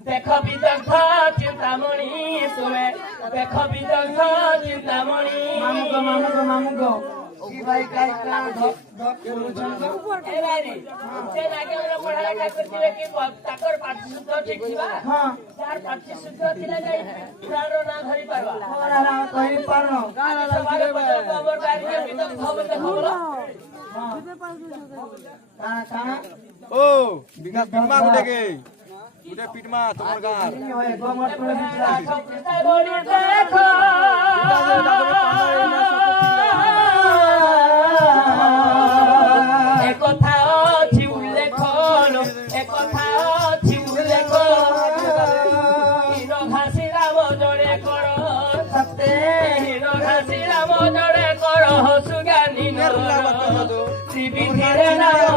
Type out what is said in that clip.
দেখ বিদগ্ধ চিন্তামণি শুনে দেখ বিদগ্ধ চিন্তামণি মামুগো ভাই কাই কান ধক এ ভাই সে নাগে আমরা পড়া লেখা করছিবে কি তাকর পাঠ্য শুদ্ধ ঠিক ছিবা হ্যাঁ যার পাঠ্য শুদ্ধ ছিলে যাই পুরানো না ধরি পারবা ওরা কই পারনো সবাই খবর বাইরে বিদগ্ধ হবে খবর কানা ও বিকাশ পিটমা গুটেকে গুটে পিটমা তোমার গান হয় গমর করে দিলা দেখো একথা ଅଛି উল্লেখ একথা ଅଛି উল্লেখ হীর ঘাসি রাম জড়ে কর সত্যে হীর ঘাসি রাম জড়ে কর সুগানি শ্রী বিধিরে নাম